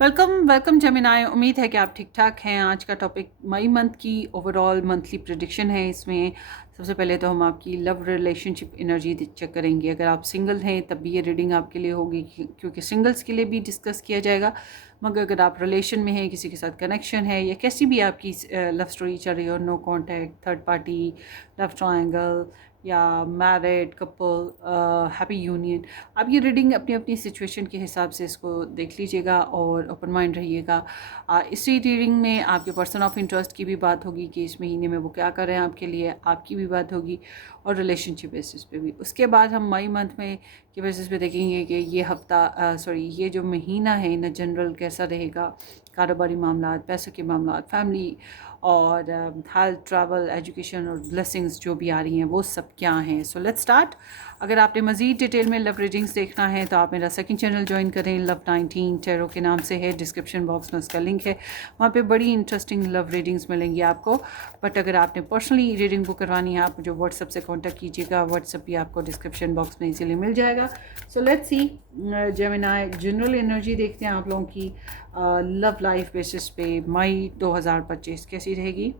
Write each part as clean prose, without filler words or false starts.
Welcome welcome Gemini. उम्मीद है कि आप ठीक ठाक हैं। आज का टॉपिक मई मंथ की ओवरऑल मंथली प्रेडिक्शन है। इसमें सबसे पहले तो हम आपकी लव रिलेशनशिप एनर्जी चेक करेंगे। अगर आप सिंगल हैं तब भी ये रीडिंग आपके लिए होगी, क्योंकि सिंगल्स के लिए भी डिस्कस किया जाएगा। मगर अगर आप रिलेशन में हैं, किसी के साथ कनेक्शन है, या कैसी भी आपकी लव स्टोरी चल रही हो, no contact, third party, love triangle, या मैरिड कपल, हैप्पी यूनियन, अब ये रीडिंग अपनी अपनी सिचुएशन के हिसाब से इसको देख लीजिएगा और ओपन माइंड रहिएगा। इसी रीडिंग में आपके पर्सन ऑफ इंटरेस्ट की भी बात होगी कि इस महीने में वो क्या कर रहे हैं आपके लिए, आपकी भी बात होगी, और रिलेशनशिप बेसिस पे भी। उसके बाद हम मई मंथ में के बेसिस पे देखेंगे कि ये हफ्ता ये जो महीना है इन जनरल कैसा रहेगा। कारोबारी मामला, पैसों के मामला, फैमिली और हेल्थ, ट्रैवल, एजुकेशन और ब्लेसिंग्स जो भी आ रही हैं वो सब क्या हैं। So let's start. अगर आपने मज़ीद डिटेल में लव रीडिंग्स देखना है तो आप मेरा सेकंड चैनल ज्वाइन करें, लव 19 टेरो के नाम से है। डिस्क्रिप्शन बॉक्स में उसका लिंक है, वहाँ पे बड़ी इंटरेस्टिंग लव रीडिंग्स मिलेंगी आपको। बट अगर आपने पर्सनली रीडिंग बुक करवानी है, आप मुझे व्हाट्सअप से कॉन्टैक्ट कीजिएगा। व्हाट्सअप भी आपको डिस्क्रिप्शन बॉक्स में इजीली मिल जाएगा। So let's see Gemini, general energy देखते हैं आप लोगों की लव लाइफ बेसिस पे मई 2025 कैसी रहेगी।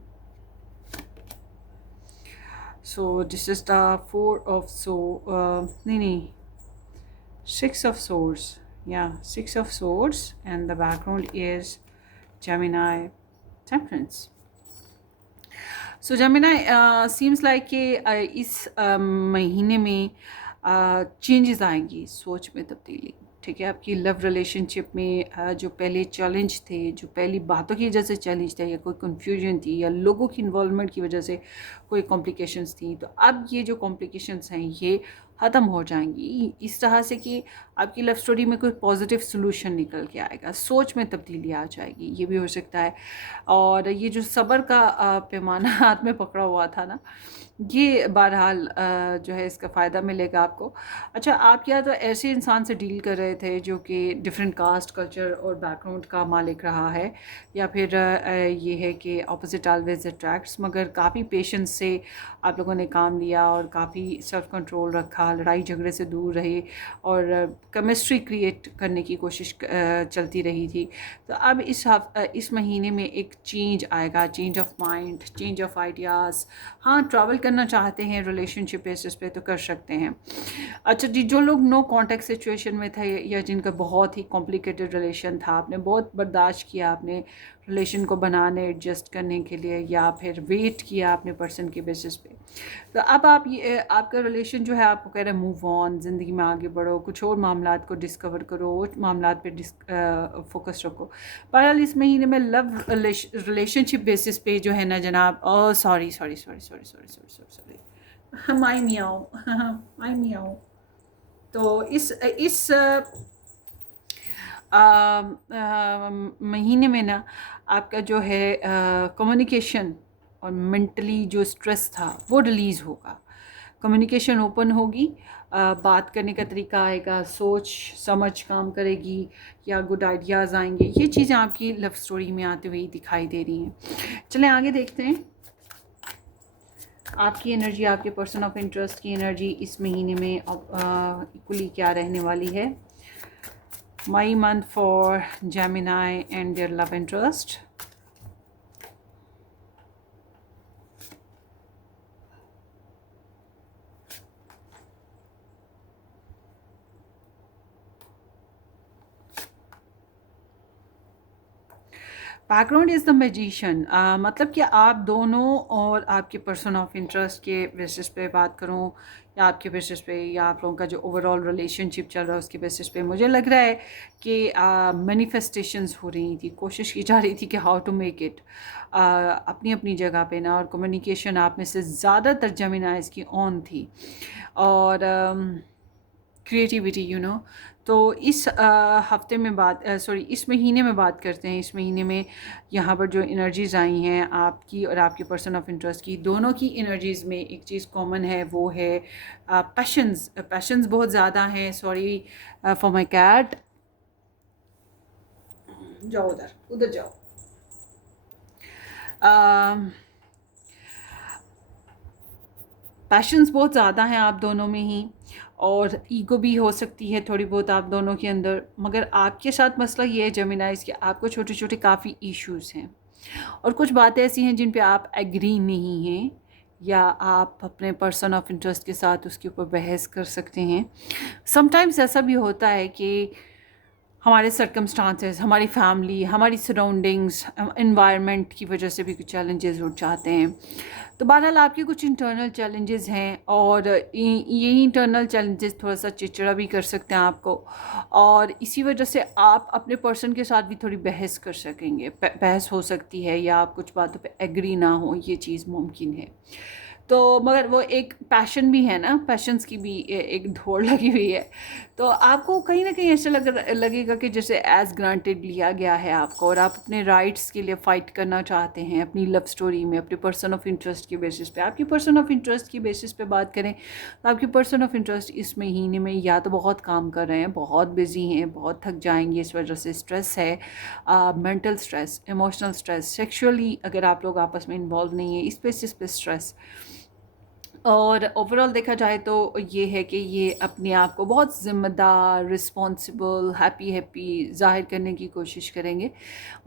So this is the four of नहीं, Six of Swords. Yeah, Six of Swords, and the background is Gemini Temperance. So Gemini seems like कि इस महीने में चेंजेस आएंगी, सोच में तब्दीली। ठीक है, आपकी लव रिलेशनशिप में जो पहले चैलेंज थे, जो पहली बातों की वजह से चैलेंज थे, या कोई कन्फ्यूजन थी, या लोगों की इन्वॉल्वमेंट की वजह से कोई कॉम्प्लिकेशंस थी, तो अब ये जो कॉम्प्लिकेशंस हैं ये ख़त्म हो जाएंगी। इस तरह से कि आपकी लव स्टोरी में कोई पॉजिटिव सोल्यूशन निकल के आएगा, सोच में तब्दीली आ जाएगी, ये भी हो सकता है। और ये जो सब्र का पैमाना हाथ में पकड़ा हुआ था ना, ये बहरहाल जो है इसका फ़ायदा मिलेगा आपको। अच्छा, आप या तो ऐसे इंसान से डील कर रहे थे जो कि डिफरेंट कास्ट, कल्चर और बैकग्राउंड का मालिक रहा है, या फिर ये है कि ऑपोजिट ऑलवेज अट्रैक्ट्स, मगर काफ़ी पेशेंस से आप लोगों ने काम लिया और काफ़ी सेल्फ कंट्रोल रखा, लड़ाई झगड़े से दूर रहे, और केमिस्ट्री क्रिएट करने की कोशिश चलती रही थी। तो अब इस महीने में एक चेंज आएगा, change of mind, change of ideas. हाँ, ट्रैवल करना चाहते हैं रिलेशनशिप बेसिस पे तो कर सकते हैं। अच्छा जी, जो लोग नो कॉन्टैक्ट सिचुएशन में थे, या जिनका बहुत ही कॉम्प्लिकेटेड रिलेशन था, आपने बहुत बर्दाश्त किया आपने रिलेशन को बनाने, एडजस्ट करने के लिए, या फिर वेट किया अपने पर्सन के बेसिस पे, तो अब आप ये आपका रिलेशन जो है आपको कह रहा है मूव ऑन, ज़िंदगी में आगे बढ़ो, कुछ और मामलात को डिस्कवर करो, और मामलात पे फोकस रखो। बहरहाल इस महीने में लव रिलेशनशिप बेसिस पे जो है ना जनाब, sorry sorry sorry sorry sorry sorry sorry sorry, my meow, my meow. तो इस महीने में ना आपका जो है कम्युनिकेशन और मेंटली जो स्ट्रेस था वो रिलीज़ होगा। कम्युनिकेशन ओपन होगी, बात करने का तरीका आएगा, सोच समझ काम करेगी, या गुड आइडियाज़ आएंगे। ये चीज़ें आपकी लव स्टोरी में आते हुए दिखाई दे रही हैं। चलें आगे देखते हैं आपकी एनर्जी, आपके पर्सन ऑफ इंटरेस्ट की एनर्जी इस महीने में इक्वली क्या रहने वाली है। May month for Gemini and their love interest. Background is the magician, मतलब कि आप दोनों और आपके पर्सन ऑफ इंटरेस्ट के बेसिस पे बात करूं, या आपके बेसिस पे, या आप लोगों का जो ओवरऑल रिलेशनशिप चल रहा है उसके बेसिस पे, मुझे लग रहा है कि मैनिफेस्टेशंस हो रही थी, कोशिश की जा रही थी कि हाउ टू मेक इट अपनी अपनी जगह पे ना। और कम्युनिकेशन आप में से ज़्यादातर जेमिनाइज़ की ऑन थी, और क्रिएटिविटी तो इस हफ्ते में इस महीने में बात करते हैं। इस महीने में यहाँ पर जो एनर्जीज़ आई हैं आपकी और आपके पर्सन ऑफ इंटरेस्ट की, दोनों की एनर्जीज़ में एक चीज़ कॉमन है, वो है पैशंस। पैशंस बहुत ज़्यादा हैं। सॉरी फॉर माई कैट, जाओ उधर, उधर जाओ। पैशंस बहुत ज़्यादा हैं आप दोनों में ही, और ईगो भी हो सकती है थोड़ी बहुत आप दोनों के अंदर। मगर आपके साथ मसला ये है जेमिनाइज कि आपको छोटे छोटे काफ़ी इश्यूज़ हैं और कुछ बातें ऐसी हैं जिन पे आप एग्री नहीं हैं, या आप अपने पर्सन ऑफ इंटरेस्ट के साथ उसके ऊपर बहस कर सकते हैं। समटाइम्स ऐसा भी होता है कि हमारे सर्कमस्टांसेस, हमारी फैमिली, हमारी सराउंडिंग्स, एनवायरनमेंट की वजह से भी कुछ चैलेंजेस उठ जाते हैं। तो बहरहाल आपके कुछ इंटरनल चैलेंजेस हैं और यही इंटरनल चैलेंजेस थोड़ा सा चिड़चिड़ा भी कर सकते हैं आपको, और इसी वजह से आप अपने पर्सन के साथ भी थोड़ी बहस कर सकेंगे, बहस हो सकती है, या आप कुछ बातों पे एग्री ना हो, ये चीज़ मुमकिन है। तो मगर वो एक पैशन भी है ना, पैशंस की भी एक दौड़ लगी हुई है। तो आपको कहीं ना कहीं ऐसा लगेगा कि जैसे एज ग्रांटेड लिया गया है आपको, और आप अपने राइट्स के लिए फ़ाइट करना चाहते हैं अपनी लव स्टोरी में अपने पर्सन ऑफ इंटरेस्ट के बेसिस पे। आपकी पर्सन ऑफ इंटरेस्ट की बेसिस पे बात करें तो आपके पर्सन ऑफ इंटरेस्ट इस महीने में या तो बहुत काम कर रहे हैं, बहुत बिजी हैं, बहुत थक जाएंगे, इस वजह से स्ट्रेस है, mental stress, emotional stress, sexually अगर आप लोग आपस में इन्वॉल्व नहीं है इस बेसिस पे स्ट्रेस। और ओवरऑल देखा जाए तो ये है कि ये अपने आप को बहुत ज़िम्मेदार, रिस्पॉन्सिबल, हैप्पी ज़ाहिर करने की कोशिश करेंगे,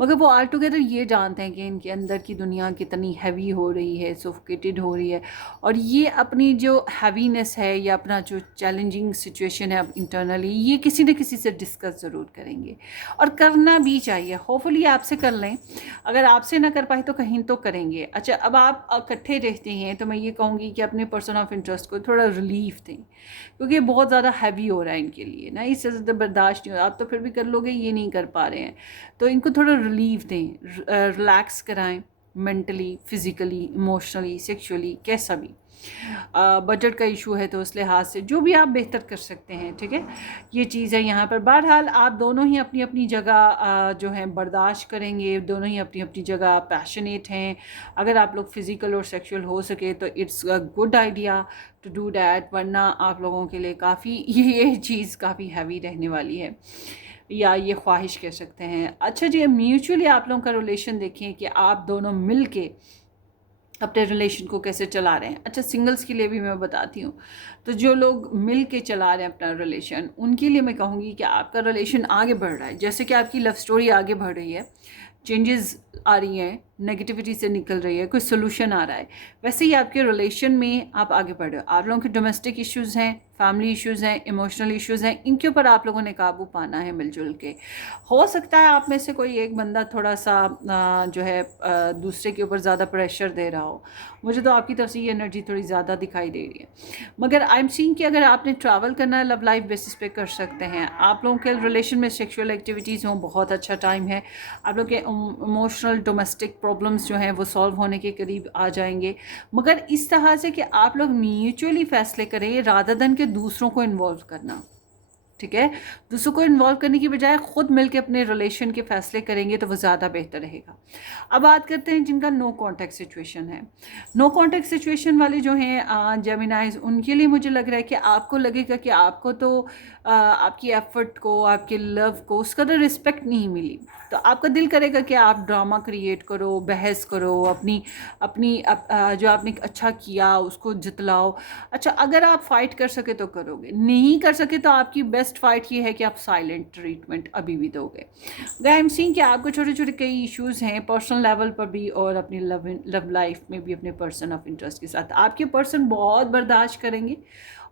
मगर वो आल टुगेदर ये जानते हैं कि इनके अंदर की दुनिया कितनी हैवी हो रही है, सोफिकेटेड हो रही है, और ये अपनी जो हैवीनेस है या अपना जो चैलेंजिंग सिचुएशन है इंटरनली, ये किसी न किसी से डिस्कस ज़रूर करेंगे, और करना भी चाहिए। होपफुली आपसे कर लें, अगर आपसे ना कर पाए तो कहीं तो करेंगे। अच्छा, अब आप इकट्ठे रहते हैं तो मैं ये कहूँगी कि अपने पर्सन ऑफ इंटरेस्ट को थोड़ा रिलीफ दें, क्योंकि ये बहुत ज़्यादा हैवी हो रहा है इनके लिए ना, इससे ज़्यादा बर्दाश्त नहीं हो। आप तो फिर भी कर लोगे, ये नहीं कर पा रहे हैं, तो इनको थोड़ा रिलीफ दें, रिलैक्स कराएं, मेंटली, फिज़िकली, इमोशनली, सेक्सुअली, कैसा भी। बजट का इशू है तो उस लिहाज से जो भी आप बेहतर कर सकते हैं, ठीक है, ये चीज़ है यहाँ पर। बहरहाल आप दोनों ही अपनी अपनी जगह जो है बर्दाश्त करेंगे, दोनों ही अपनी अपनी जगह पैशनेट हैं। अगर आप लोग फिज़िकल और सेक्सुअल हो सके तो it's a good idea to do that, वरना आप लोगों के लिए काफ़ी ये चीज़ काफ़ी हैवी रहने वाली है, या ये ख्वाहिश कह सकते हैं। अच्छा जी, म्यूचुअली आप लोगों का रिलेशन देखें कि आप दोनों मिल के अपने रिलेशन को कैसे चला रहे हैं। अच्छा, सिंगल्स के लिए भी मैं बताती हूँ, तो जो लोग मिल के चला रहे हैं अपना रिलेशन, उनके लिए मैं कहूँगी कि आपका रिलेशन आगे बढ़ रहा है, जैसे कि आपकी लव स्टोरी आगे बढ़ रही है, चेंजेस आ रही हैं, नेगेटिविटी से निकल रही है, कोई सोल्यूशन आ रहा है, वैसे ही आपके रिलेशन में आप आगे बढ़ रहे हो। आप लोगों के डोमेस्टिक इश्यूज़ हैं, फैमिली इश्यूज़ हैं, इमोशनल इश्यूज़ हैं, इनके ऊपर आप लोगों ने काबू पाना है मिलजुल के। हो सकता है आप में से कोई एक बंदा थोड़ा सा जो है दूसरे के ऊपर ज़्यादा प्रेशर दे रहा हो, मुझे तो आपकी तरफ से ये एनर्जी थोड़ी ज़्यादा दिखाई दे रही है। मगर आई एम सीइंग कि अगर आपने ट्रैवल करना है लव लाइफ बेसिस पे कर सकते हैं। आप लोगों के रिलेशन में सेक्सुअल एक्टिविटीज़ हों, बहुत अच्छा टाइम है। आप लोग के इमोशनल डोमेस्टिक प्रॉब्लम्स जो हैं वो सॉल्व होने के करीब आ जाएंगे, मगर इस तरह से कि आप लोग म्यूचुअली फैसले करें रादर देन के दूसरों को इन्वॉल्व करना, ठीक है। दूसरों को इन्वॉल्व करने की बजाय खुद मिलकर अपने रिलेशन के फैसले करेंगे तो वो ज़्यादा बेहतर रहेगा। अब बात करते हैं जिनका नो कॉन्टैक्ट सिचुएशन है। नो कॉन्टैक्ट सिचुएशन वाले जो हैं जेमिनाइज, उनके लिए मुझे लग रहा है कि आपको लगेगा कि आपको तो आपकी एफर्ट को, आपके लव को उस कदर रिस्पेक्ट नहीं मिली, तो आपका दिल करेगा कि आप ड्रामा क्रिएट करो, बहस करो, अपनी अपनी जो आपने अच्छा किया उसको जितलाओ। अच्छा, अगर आप फाइट कर सके तो करोगे, नहीं कर सके तो आपकी बेस्ट फाइट ये है कि आप साइलेंट ट्रीटमेंट अभी भी दोगे। आई एम सीइंग कि आपको छोटे छोटे कई इश्यूज़ हैं पर्सनल लेवल पर भी और अपनी लव लाइफ में भी अपने पर्सन ऑफ इंटरेस्ट के साथ। आपके पर्सन बहुत बर्दाश्त करेंगे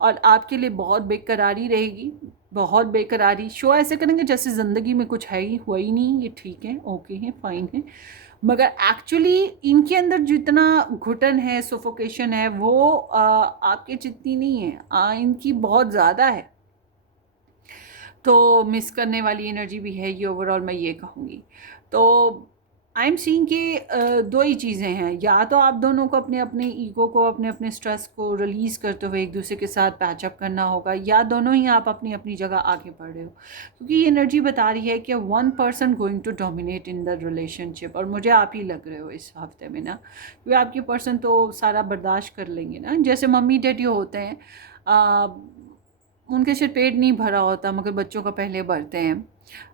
और आपके लिए बहुत बेकरारी रहेगी, बहुत बेकरारी शो ऐसे करेंगे जैसे ज़िंदगी में कुछ है ही, हुआ ही नहीं, ये ठीक है, ओके है, फाइन है, मगर एक्चुअली इनके अंदर जितना घुटन है, सोफोकेशन है, वो आपके जितनी नहीं है, इनकी बहुत ज़्यादा है। तो मिस करने वाली एनर्जी भी है ये, ओवरऑल मैं ये कहूँगी। तो आई एम सीइंग कि दो ही चीज़ें हैं, या तो आप दोनों को अपने अपने ईगो को, अपने अपने स्ट्रेस को रिलीज़ करते हुए एक दूसरे के साथ पैचअप करना होगा, या दोनों ही आप अपनी अपनी जगह आगे बढ़ रहे हो, क्योंकि ये एनर्जी बता रही है कि one person going to dominate in the relationship, और मुझे आप ही लग रहे हो इस हफ्ते में ना, क्योंकि आपके पर्सन तो सारा बर्दाश्त कर लेंगे ना। जैसे मम्मी डैडी होते हैं, उनके सिर पेट नहीं भरा होता मगर बच्चों का पहले भरते हैं,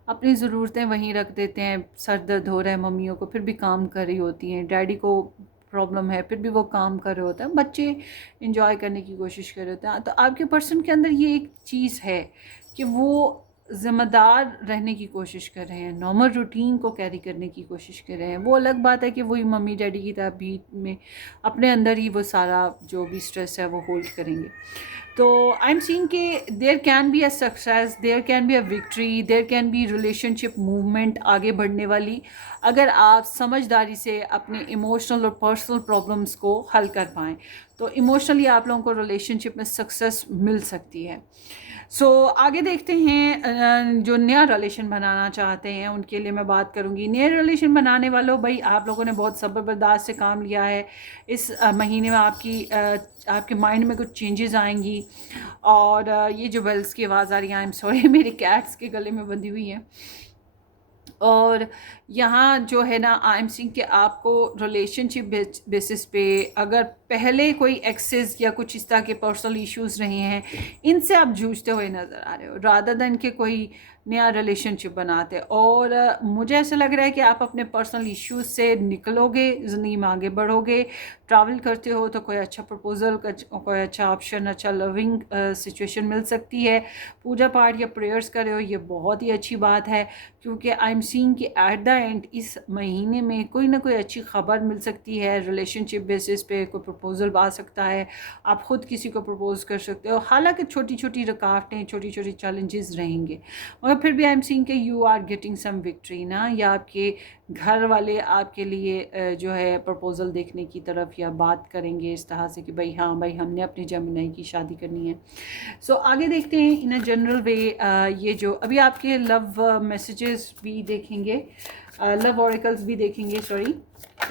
अपनी ज़रूरतें वहीं रख देते हैं, सर दर्द हो रहा है मम्मियों को फिर भी काम कर रही होती हैं, डैडी को प्रॉब्लम है, फिर भी वो काम कर रहे होते हैं, बच्चे इंजॉय करने की कोशिश कर रहे होते हैं। तो आपके पर्सन के अंदर ये एक चीज़ है कि वो ज़िम्मेदार रहने की कोशिश कर रहे हैं, नॉर्मल रूटीन को कैरी करने की कोशिश कर रहे हैं। वो अलग बात है कि वही मम्मी डैडी की तरह भी में अपने अंदर ही वो सारा जो भी स्ट्रेस है वो होल्ड करेंगे। तो आई एम सीइंग कि there can be a success, there can be a victory, there can be relationship movement आगे बढ़ने वाली, अगर आप समझदारी से अपने इमोशनल और पर्सनल प्रॉब्लम्स को हल कर पाएँ। तो इमोशनली आप लोगों को रिलेशनशिप में सक्सेस मिल सकती है। आगे देखते हैं, जो नया रिलेशन बनाना चाहते हैं उनके लिए मैं बात करूंगी। नया रिलेशन बनाने वालों, भाई आप लोगों ने बहुत सब्र बर्दाश्त से काम लिया है। इस महीने में आपके माइंड में कुछ चेंजेस आएंगी। और ये जो बेल्स की आवाज़ आ रही है, आई एम सॉरी, मेरी कैट्स के गले में बंधी हुई हैं। और यहाँ जो है ना, आई एम सीइंग कि आपको रिलेशनशिप बेसिस पे अगर पहले कोई एक्सेस या कुछ इस तरह के पर्सनल इश्यूज रहे हैं, इनसे आप जूझते हुए नज़र आ रहे हो, रादर देन कि कोई नया रिलेशनशिप बनाते। और मुझे ऐसा लग रहा है कि आप अपने पर्सनल इश्यूज से निकलोगे, ज़िंदगी में आगे बढ़ोगे। ट्रैवल करते हो तो कोई अच्छा प्रपोजल, कोई अच्छा ऑप्शन, अच्छा लविंग सिचुएशन मिल सकती है। पूजा पाठ या प्रेयर्स कर रहे हो, ये बहुत ही अच्छी बात है, क्योंकि आई एम सीइंग कि एट द एंड इस महीने में कोई ना कोई अच्छी खबर मिल सकती है। रिलेशनशिप बेसिस पे कोई प्रपोजल आ सकता है, आप ख़ुद किसी को प्रपोज कर सकते हो। हालांकि छोटी छोटी रुकावटें, छोटी छोटी चैलेंजेस रहेंगे, मगर फिर भी आई एम सीइंग कि you are getting some victory ना, या आपके घर वाले आपके लिए जो है प्रपोजल देखने की तरफ या बात करेंगे इस तरह से कि भाई हाँ भाई, हमने अपनी जेमिनी की शादी करनी है। आगे देखते हैं इन अ जनरल वे। ये जो अभी आपके लव मैसेजेस भी देखेंगे, लव ऑरिकल्स भी देखेंगे, सॉरी,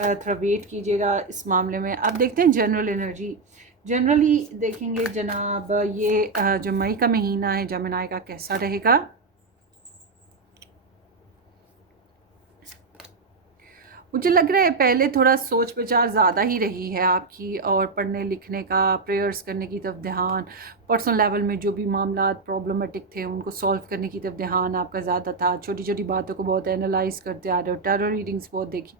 थोड़ा वेट कीजिएगा इस मामले में। अब देखते हैं जनरल एनर्जी, जनरली देखेंगे जनाब। ये जो मई का महीना है जेमिनी का, कैसा रहेगा। मुझे लग रहा है पहले थोड़ा सोच विचार ज़्यादा ही रही है आपकी, और पढ़ने लिखने का, प्रेयर्स करने की तरफ ध्यान, पर्सनल लेवल में जो भी मामला प्रॉब्लमेटिक थे उनको सॉल्व करने की तरफ ध्यान आपका ज़्यादा था। छोटी छोटी बातों को बहुत एनालाइज करते आ रहे हो, टेरर रीडिंग्स बहुत देखी।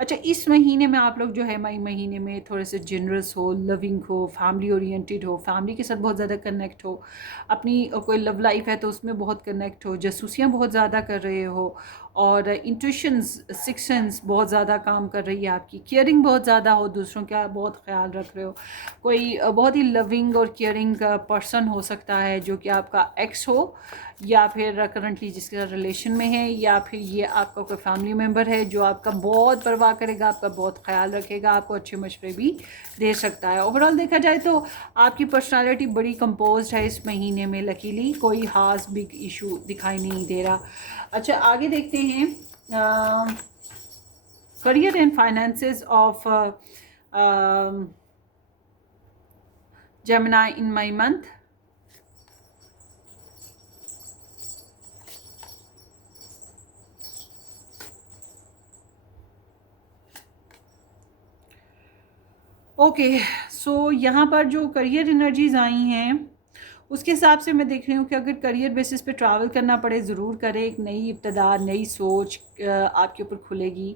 अच्छा, इस महीने में आप लोग जो है मई महीने में थोड़े से जनरस हो, लविंग हो, फैमिली ओरिएंटेड हो, फैमिली के साथ बहुत ज़्यादा कनेक्ट हो, अपनी कोई लव लाइफ है तो उसमें बहुत कनेक्ट हो, जासूसियाँ बहुत ज़्यादा कर रहे हो, और इंट्यूशंस, सिक्स सेंस बहुत ज़्यादा काम कर रही है आपकी। केयरिंग बहुत ज़्यादा हो, दूसरों का बहुत ख्याल रख रहे हो। कोई बहुत ही लविंग और केयरिंग पर्सन हो सकता है जो कि आपका एक्स हो, या फिर करंटली जिसके साथ रिलेशन में है, या फिर ये आपका कोई फैमिली मेम्बर है जो आपका बहुत परवाह करेगा, आपका बहुत ख्याल रखेगा, आपको अच्छे मशवरे भी दे सकता है। ओवरऑल देखा जाए तो आपकी पर्सनालिटी बड़ी कंपोज है इस महीने में। लकीली कोई खास बिग इशू दिखाई नहीं दे रहा। अच्छा, आगे देखते हैं career and finances of Gemini in May month. Okay, यहाँ पर जो करियर एनर्जीज आई हैं उसके हिसाब से मैं देख रही हूँ कि अगर करियर बेसिस पे ट्रैवल करना पड़े ज़रूर करें। एक नई इब्तदा, नई सोच आपके ऊपर खुलेगी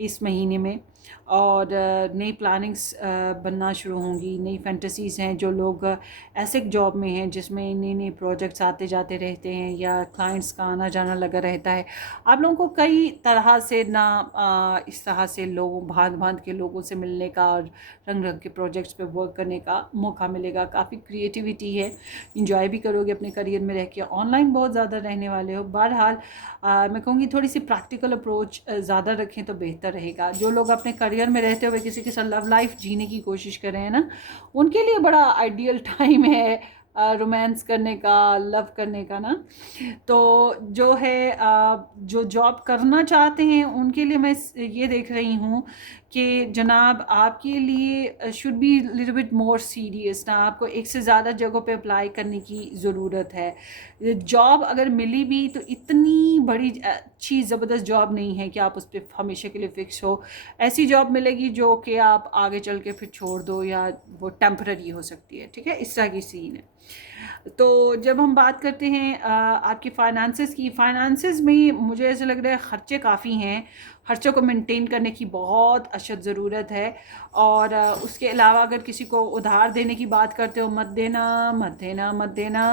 इस महीने में, और नई प्लानिंग्स बनना शुरू होंगी, नई फैंटेसीज़ हैं। जो लोग ऐसे जॉब में हैं जिसमें नए नए प्रोजेक्ट्स आते जाते रहते हैं, या क्लाइंट्स का आना जाना लगा रहता है, आप लोगों को कई तरह से ना इस तरह से लोगों, भांत भांत के लोगों से मिलने का और रंग रंग के प्रोजेक्ट्स पे वर्क करने का मौका मिलेगा। काफ़ी क्रिएटिविटी है, इंजॉय भी करोगे अपने करियर में रह के। ऑनलाइन बहुत ज़्यादा रहने वाले हो। बहरहाल मैं कहूँगी थोड़ी सी प्रैक्टिकल अप्रोच ज़्यादा रखें तो बेहतर रहेगा। जो लोग अपने करियर में रहते हुए किसी के साथ लव लाइफ जीने की कोशिश कर रहे हैं ना, उनके लिए बड़ा आइडियल टाइम है रोमांस करने का, लव करने का ना। तो जो है जो जॉब करना चाहते हैं उनके लिए मैं ये देख रही हूँ कि जनाब आपके लिए should be little bit more serious ना। आपको एक से ज़्यादा जगहों पे अप्लाई करने की ज़रूरत है। जॉब अगर मिली भी तो इतनी बड़ी अच्छी ज़बरदस्त जॉब नहीं है कि आप उस पर हमेशा के लिए फ़िक्स हो। ऐसी जॉब मिलेगी जो कि आप आगे चल के फिर छोड़ दो, या वो टेम्पररी हो सकती है। ठीक है, इस तरह की सीन है। तो जब हम बात करते हैं आपकी फ़ाइनेंसेस की, फ़ाइनेंसेस में मुझे ऐसा लग रहा है ख़र्चे काफ़ी हैं। खर्चों को मेंटेन करने की बहुत अशद ज़रूरत है। और उसके अलावा अगर किसी को उधार देने की बात करते हो, मत देना, मत देना, मत देना।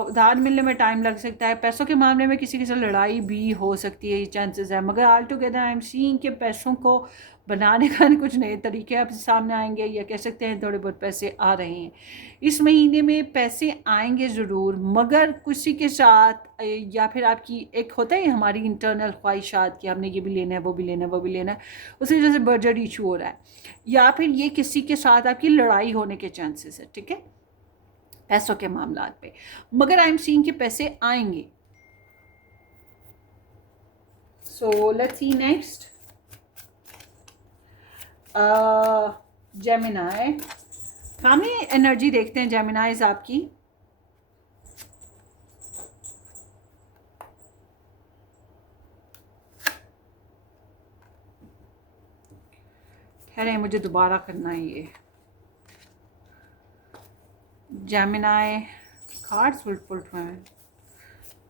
उधार मिलने में टाइम लग सकता है। पैसों के मामले में किसी के साथ लड़ाई भी हो सकती है, ये चांसेस है। मगर all together I am seeing के पैसों को बनाने का कुछ नए तरीके आपके सामने आएंगे, या कह सकते हैं थोड़े बहुत पैसे आ रहे हैं। इस महीने में पैसे आएंगे ज़रूर, मगर किसी के साथ या फिर आपकी एक होता है हमारी इंटरनल ख्वाहिशात कि हमने ये भी लेना है, वो भी लेना है, वो भी लेना है, उसी वजह से बजट इशू हो रहा है, या फिर ये किसी के साथ आपकी लड़ाई होने के चांसेस है, ठीक है, पैसों के मामला पे। मगर आई एम सीइंग कि पैसे आएंगे। So let's see next, Gemini family energy देखते हैं जेमिनाइज आपकी। खैर मुझे दोबारा करना है ये Gemini cards will pull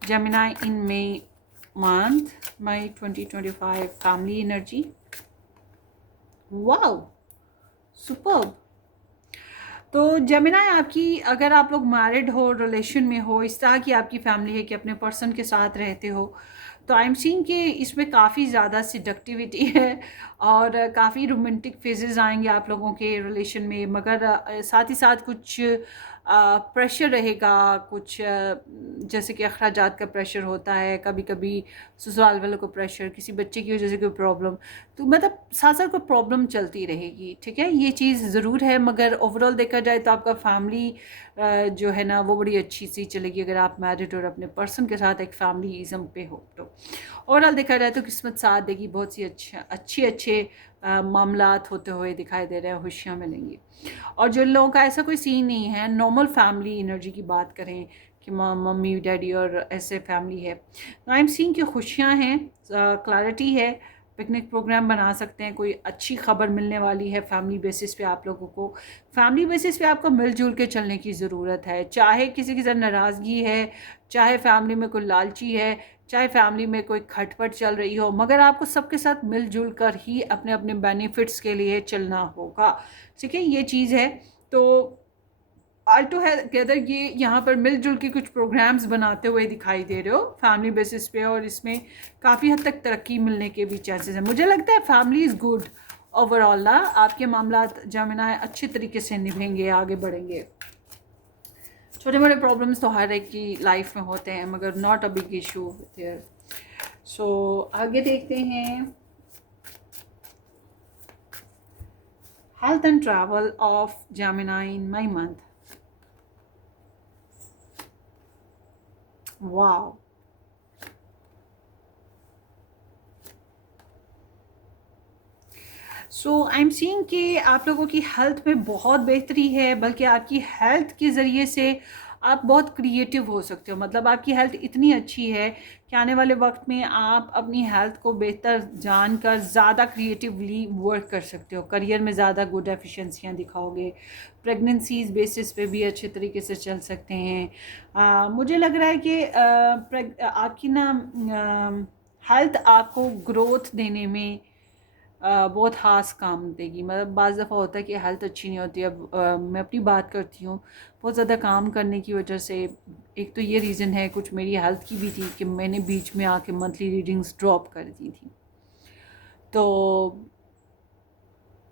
Gemini in May month, May 2025 family energy. Wow, superb. तो जेमिनाई आपकी, अगर आप लोग मैरिड हो, रिलेशन में हो, इस तरह की आपकी फैमिली है कि अपने पर्सन के साथ रहते हो, तो आई एम सीइंग कि इसमें काफ़ी ज़्यादा सिडक्टिविटी है और काफ़ी रोमांटिक फेजेस आएंगे आप लोगों के रिलेशन में। मगर साथ ही साथ कुछ प्रेशर रहेगा, कुछ जैसे कि अखराजात का प्रेशर होता है, कभी कभी ससुराल वालों को प्रेशर, किसी बच्चे की वजह से कोई प्रॉब्लम, तो मतलब साथ साथ कोई प्रॉब्लम चलती रहेगी, ठीक है, ये चीज़ ज़रूर है। मगर ओवरऑल देखा जाए तो आपका फैमिली जो है ना वो बड़ी अच्छी सी चलेगी, अगर आप मैरिड और अपने पर्सन के साथ एक फैमिलीज़म पे हो तो। ओवरऑल देखा जाए तो किस्मत साथ देगी, बहुत सी अच्छे मामलात होते हुए दिखाई दे रहे हैं, खुशियाँ मिलेंगी। और जिन लोगों का ऐसा कोई सीन नहीं है, नॉर्मल फैमिली एनर्जी की बात करें कि मम्मी डैडी और ऐसे फैमिली है, आई एम सीइंग कि खुशियाँ हैं, क्लैरिटी है, पिकनिक प्रोग्राम बना सकते हैं, कोई अच्छी खबर मिलने वाली है फैमिली बेसिस पे आप लोगों को। फैमिली बेसिस पे आपको मिलजुल के चलने की ज़रूरत है, चाहे किसी के साथ नाराज़गी है, चाहे फैमिली में कोई लालची है, चाहे फैमिली में कोई खटपट चल रही हो, मगर आपको सबके साथ मिलजुल कर ही अपने अपने बेनिफिट्स के लिए चलना होगा, ठीक है, ये चीज़ है। तो ऑल टू गेदर ये यहाँ पर मिलजुल के कुछ प्रोग्राम्स बनाते हुए दिखाई दे रहे हो फैमिली बेसिस पे, और इसमें काफ़ी हद तक तरक्की मिलने के भी चांसेस हैं। मुझे लगता है फैमिली इज़ गुड ओवरऑल ना, आपके मामला जेमिनाई अच्छे तरीके से निभेंगे, आगे बढ़ेंगे। छोटे मोटे प्रॉब्लम्स तो हर एक की लाइफ में होते हैं, मगर not a big issue there. So आगे देखते हैं health and travel of Gemini in May month. Wow, so I am seeing कि आप लोगों की हेल्थ में बहुत बेहतरी है, बल्कि आपकी हेल्थ के ज़रिए से आप बहुत क्रिएटिव हो सकते हो। मतलब आपकी हेल्थ इतनी अच्छी है कि आने वाले वक्त में आप अपनी हेल्थ को बेहतर जानकर ज़्यादा क्रिएटिवली वर्क कर सकते हो, करियर में ज़्यादा गुड एफिशिएंसियाँ दिखाओगे, प्रेगनेंसीज बेसिस पे भी अच्छे तरीके से चल सकते हैं। मुझे लग रहा है कि आपकी ना हेल्थ आपको ग्रोथ देने में बहुत ख़ास काम देगी। मतलब बाज़ दफ़ा होता है कि हेल्थ अच्छी नहीं होती। अब मैं अपनी बात करती हूँ, बहुत ज़्यादा काम करने की वजह से, एक तो ये रीज़न है, कुछ मेरी हेल्थ की भी थी कि मैंने बीच में आके मंथली रीडिंग्स ड्रॉप कर दी थी, तो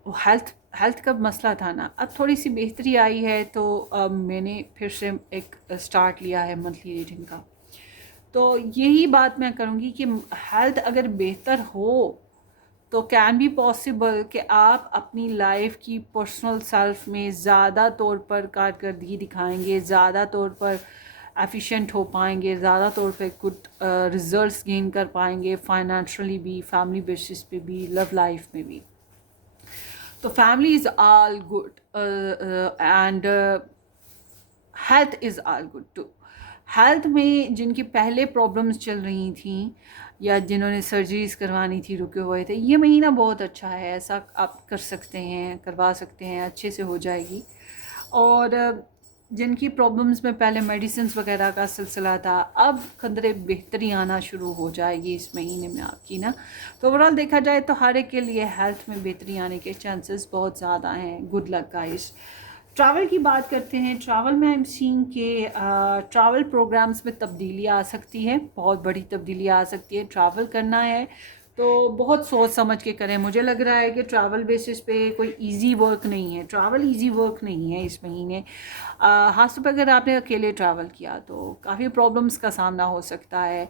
हेल्थ हेल्थ का मसला था ना। अब थोड़ी सी बेहतरी आई है, तो अब मैंने फिर से एक स्टार्ट लिया है मंथली रीडिंग का। तो यही बात मैं करूँगी कि हेल्थ अगर बेहतर हो तो कैन बी पॉसिबल कि आप अपनी लाइफ की पर्सनल सेल्फ में ज़्यादा तौर पर कारकर्दगी दिखाएंगे, ज़्यादा तौर पर एफिशिएंट हो पाएंगे, ज़्यादा तौर पर गुड रिजल्ट्स गेन कर पाएंगे, फाइनेंशियली भी, फैमिली बेसिस पे भी, लव लाइफ में भी। तो family is all good and health is all good too. Health में जिनकी पहले प्रॉब्लम्स चल रही थी या जिन्होंने सर्जरीज करवानी थी, रुके हुए थे, ये महीना बहुत अच्छा है, ऐसा आप कर सकते हैं, करवा सकते हैं, अच्छे से हो जाएगी। और जिनकी प्रॉब्लम्स में पहले मेडिसिन वगैरह का सिलसिला था, अब कदरे बेहतरी आना शुरू हो जाएगी इस महीने में आपकी ना। तो ओवरऑल देखा जाए तो हर एक के लिए हेल्थ में बेहतरी आने के चांसेस बहुत ज़्यादा हैं। Good luck guys. ट्रैवल की बात करते हैं। ट्रैवल में आई एम सीइंग के ट्रैवल प्रोग्राम्स में तब्दीली आ सकती है, बहुत बड़ी तब्दीली आ सकती है। ट्रैवल करना है तो बहुत सोच समझ के करें। मुझे लग रहा है कि ट्रैवल बेसिस पे कोई इजी वर्क नहीं है, ट्रैवल इजी वर्क नहीं है इस महीने। खासतौर पर अगर आपने अकेले ट्रैवल किया तो काफ़ी प्रॉब्लम्स का सामना हो सकता है।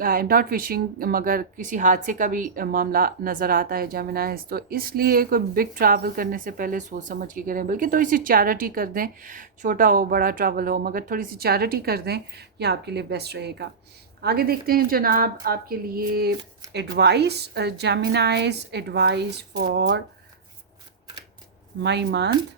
आई एम नॉट विशिंग, मगर किसी हादसे का भी मामला नज़र आता है जेमिनाइज। तो इसलिए कोई बिग ट्रैवल करने से पहले सोच समझ के करें, बल्कि थोड़ी सी चैरिटी कर दें। छोटा हो बड़ा ट्रैवल हो, मगर थोड़ी सी चैरिटी कर दें, ये आपके लिए बेस्ट रहेगा। आगे देखते हैं जनाब आपके लिए advice, Gemini's advice for May month.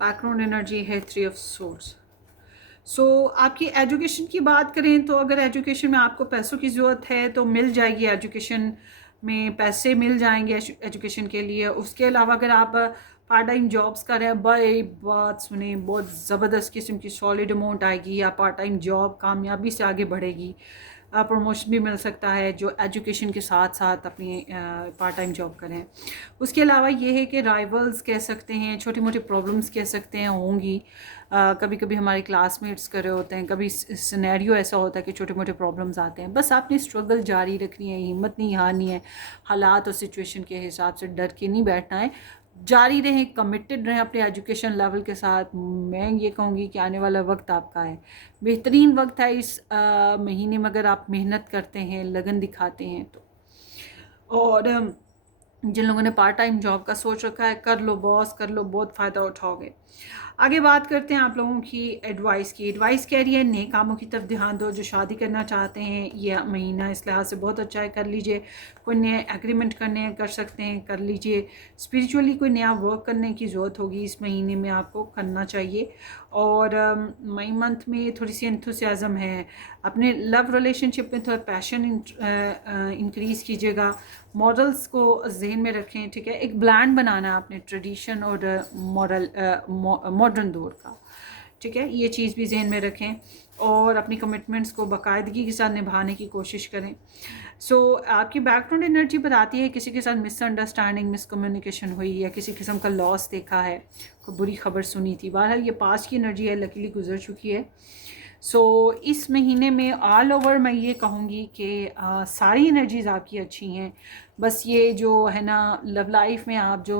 Background energy है 3 ऑफ सोर्स। सो आपकी एजुकेशन की बात करें तो अगर एजुकेशन में आपको पैसों की ज़रूरत है तो मिल जाएगी। एजुकेशन में पैसे मिल जाएंगे एजुकेशन के लिए। उसके अलावा अगर आप पार्ट टाइम जॉब्स कर रहे हैं, भाई बात सुने, बहुत ज़बरदस्त किस्म की सॉलिड अमाउंट आएगी। या पार्ट टाइम जॉब कामयाबी से आगे बढ़ेगी, प्रमोशन भी मिल सकता है जो एजुकेशन के साथ साथ अपनी पार्ट टाइम जॉब करें। उसके अलावा ये है कि राइवल्स कह सकते हैं, छोटी मोटी प्रॉब्लम्स कह सकते हैं होंगी। कभी कभी हमारे क्लासमेट्स कर रहे होते हैं, कभी सिनेरियो ऐसा होता है कि छोटे मोटे प्रॉब्लम्स आते हैं। बस आपने स्ट्रगल जारी रखनी है, हिम्मत नहीं हारनी है। हालात और सिचुएशन के हिसाब से डर के नहीं बैठना है, जारी रहें, कमिटेड रहें अपने एजुकेशन लेवल के साथ। मैं ये कहूँगी कि आने वाला वक्त आपका है, बेहतरीन वक्त है इस महीने में अगर आप मेहनत करते हैं, लगन दिखाते हैं तो। और जिन लोगों ने पार्ट टाइम जॉब का सोच रखा है, कर लो बॉस, कर लो, बहुत फ़ायदा उठाओगे। आगे बात करते हैं आप लोगों की एडवाइस की। एडवाइस कह रही है नए कामों की तरफ ध्यान दो। जो शादी करना चाहते हैं ये महीना इस लिहाज से बहुत अच्छा है, कर लीजिए। कोई नए एग्रीमेंट करने हैं, कर सकते हैं, कर लीजिए। स्पिरिचुअली कोई नया वर्क करने की ज़रूरत होगी इस महीने में, आपको करना चाहिए। और मई मंथ में थोड़ी सी एंथुसियाज़म है। अपने लव रिलेशनशिप में थोड़ा पैशन इंक्रीज़ कीजिएगा। मॉडल्स को जहन में रखें, ठीक है। एक ब्लैंड बनाना है अपने ट्रेडिशन और मॉडर्न दौर का, ठीक है। ये चीज़ भी जहन में रखें और अपनी कमिटमेंट्स को बाकायदगी के साथ निभाने की कोशिश करें। आपकी बैकग्राउंड एनर्जी बताती है किसी के साथ मिसअंडरस्टैंडिंग, मिसकम्युनिकेशन हुई या किसी किस्म का लॉस देखा है, कोई बुरी खबर सुनी थी। बहरहाल ये पास्ट की एनर्जी है, लकीली गुजर चुकी है। इस महीने में ऑल ओवर मैं ये कहूँगी कि सारी एनर्जीज़ आपकी अच्छी हैं। बस ये जो है ना, लव लाइफ में आप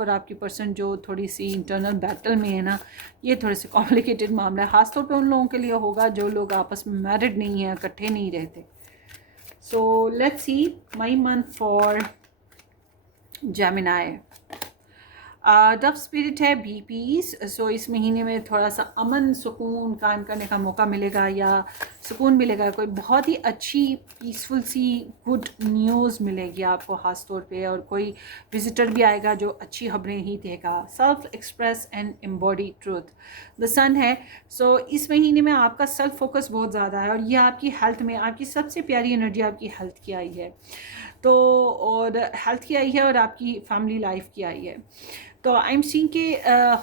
और आपकी पर्सन जो थोड़ी सी इंटरनल बैटल में है ना, ये थोड़े से कॉम्प्लिकेटेड मामला है। ख़ासतौर पे उन लोगों के लिए होगा जो लोग आपस में मैरिड नहीं हैं, इकट्ठे नहीं रहते। Let's see May month for Gemini. डब स्पिरिट है बी पीस। इस महीने में थोड़ा सा अमन सुकून कायम करने का मौका मिलेगा या सुकून मिलेगा। कोई बहुत ही अच्छी पीसफुल सी गुड न्यूज़ मिलेगी आपको ख़ास तौर पे, और कोई विजिटर भी आएगा जो अच्छी खबरें ही देगा। Self express and embody truth, the sun है। इस महीने में आपका सेल्फ फोकस बहुत ज़्यादा है, और ये आपकी हेल्थ में, आपकी सबसे प्यारी एनर्जी आपकी हेल्थ की आई है। और हेल्थ की आई है और आपकी फैमिली लाइफ की आई है। तो आई एम सीइंग कि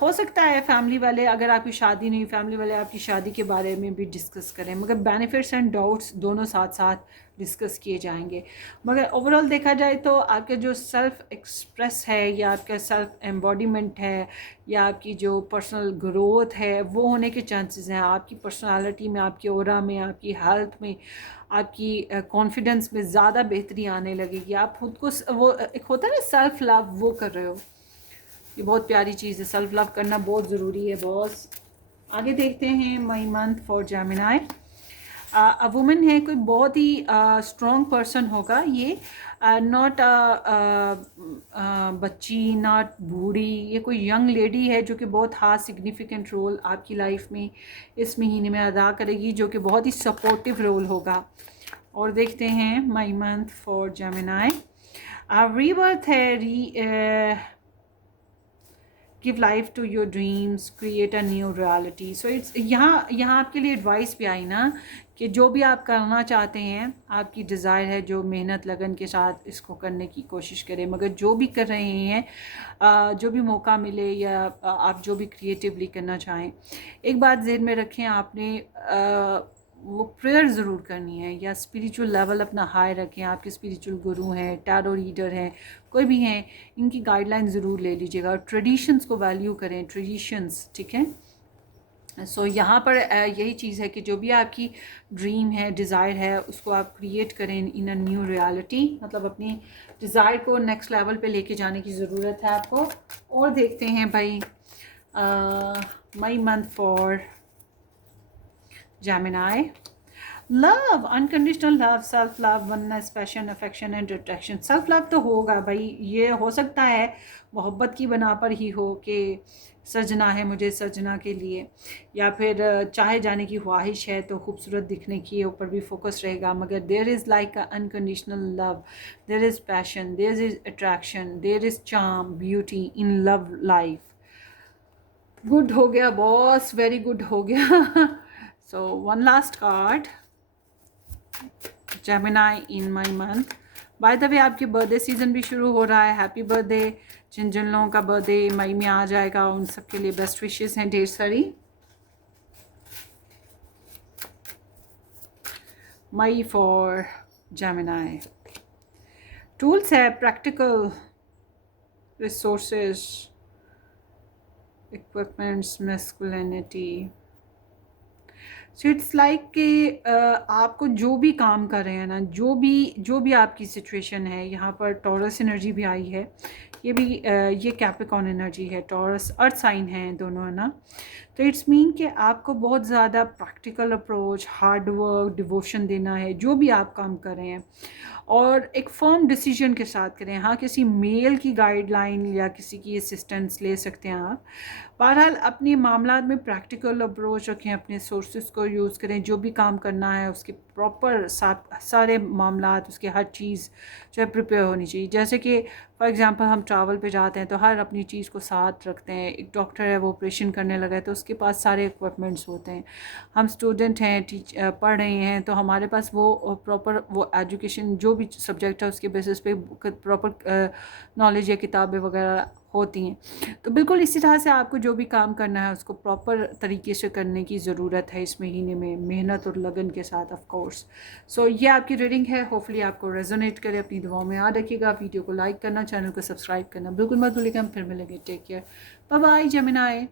हो सकता है फैमिली वाले, अगर आपकी शादी नहीं, फैमिली वाले आपकी शादी के बारे में भी डिस्कस करें, मगर बेनिफिट्स एंड डाउट्स दोनों साथ साथ डिस्कस किए जाएंगे। मगर ओवरऑल देखा जाए तो आपके जो सेल्फ एक्सप्रेस है या आपका सेल्फ एम्बॉडीमेंट है या आपकी जो पर्सनल ग्रोथ है, वो होने के चांसेस हैं। आपकी पर्सनालिटी में, आपके ऑरा में, आपकी हेल्थ में, आपकी कॉन्फिडेंस में ज़्यादा बेहतरी आने लगेगी। आप खुद को वो एक होता है ना सेल्फ लव, वो कर रहे हो। ये बहुत प्यारी चीज़ है, सेल्फ लव करना बहुत ज़रूरी है बॉस। आगे देखते हैं May month for Gemini. A woman है, कोई बहुत ही स्ट्रॉन्ग पर्सन होगा ये, नॉट बच्ची, नॉट बूढ़ी। ये कोई यंग लेडी है जो कि बहुत खास सिग्निफिकेंट रोल आपकी लाइफ में इस महीने में अदा करेगी, जो कि बहुत ही सपोर्टिव रोल होगा। और देखते हैं May month for Gemini. Rebirth है, give life to your dreams, create a new reality. It's यहाँ आपके लिए एडवाइस भी आई ना कि जो भी आप करना चाहते हैं, आपकी डिज़ायर है, जो मेहनत लगन के साथ इसको करने की कोशिश करें। मगर जो भी कर रहे हैं, जो भी मौका मिले या आप जो भी क्रिएटिवली करना चाहें, एक बात ज़हन में रखें, आपने वो प्रेयर ज़रूर करनी है या स्पिरिचुअल लेवल अपना हाई रखें। आपके स्पिरिचुअल गुरु हैं, टैरो रीडर हैं, कोई भी हैं, इनकी गाइडलाइन ज़रूर ले लीजिएगा। और ट्रेडिशंस को वैल्यू करें, ट्रेडिशंस, ठीक है। सो यहाँ पर यही चीज़ है कि जो भी आपकी ड्रीम है, डिज़ायर है, उसको आप क्रिएट करें इन अ न्यू रियलिटी। मतलब अपनी डिज़ायर को नेक्स्ट लेवल पे लेके जाने की ज़रूरत है आपको। और देखते हैं भाई May month for Gemini. Love, unconditional love, self love, oneness, passion, affection and attraction. Self love तो होगा भाई, ये हो सकता है मोहब्बत की बना पर ही हो कि सजना है मुझे सजना के लिए, या फिर चाहे जाने की ख्वाहिश है तो खूबसूरत दिखने के ऊपर भी फोकस रहेगा। मगर there is like a unconditional love, there is passion, there is attraction, there is charm, beauty in love life. Good हो गया बॉस, वेरी गुड हो गया। So one last card, Gemini in May month. By the way आपके birthday season भी शुरू हो रहा है, हैप्पी बर्थडे। जिन जिन लोगों का बर्थडे मई में आ जाएगा उन सब के लिए बेस्ट विशेस हैं ढेर सारी। मई फॉर जेमिनाई। टूल्स है practical, resources, equipments, masculinity. So it's like कि आपको जो भी काम कर रहे हैं ना, जो भी आपकी सिचुएशन है, यहाँ पर टॉरस एनर्जी भी आई है, ये भी ये कैप्रिकॉर्न एनर्जी है, टॉरस अर्थ साइन है दोनों, है ना। तो इट्स मीन कि आपको बहुत ज़्यादा practical approach, hard work, devotion देना है जो भी आप काम कर रहे हैं, और एक फर्म डिसीजन के साथ करें। हाँ, किसी मेल की गाइडलाइन या किसी की असिस्टेंस ले सकते हैं आप। बहरहाल अपने मामलात में प्रैक्टिकल अप्रोच रखें, अपने सोर्सेज को यूज़ करें। जो भी काम करना है उसके प्रॉपर सारे मामलात, उसके हर चीज़ जो है प्रिपेयर होनी चाहिए। जैसे कि फॉर एग्जांपल हम ट्रैवल पे जाते हैं तो हर अपनी चीज़ को साथ रखते हैं। एक डॉक्टर है, वो ऑपरेशन करने लगा है तो उसके पास सारे इक्विपमेंट्स होते हैं। हम स्टूडेंट हैं, पढ़ रहे हैं, तो हमारे पास वो प्रॉपर वो एजुकेशन जो भी सब्जेक्ट है उसके बेसिस पे प्रॉपर नॉलेज या किताबें वगैरह होती हैं। तो बिल्कुल इसी तरह से आपको जो भी काम करना है उसको प्रॉपर तरीके से करने की ज़रूरत है इस महीने में, मेहनत और लगन के साथ ऑफ कोर्स। सो ये आपकी रीडिंग है, होपफुली आपको रेजोनेट करे। अपनी दुआओं में याद रखिएगा, वीडियो को लाइक करना, चैनल को सब्सक्राइब करना बिल्कुल मत भूलिएगा। हम फिर मिलेंगे, take care, bye bye Gemini.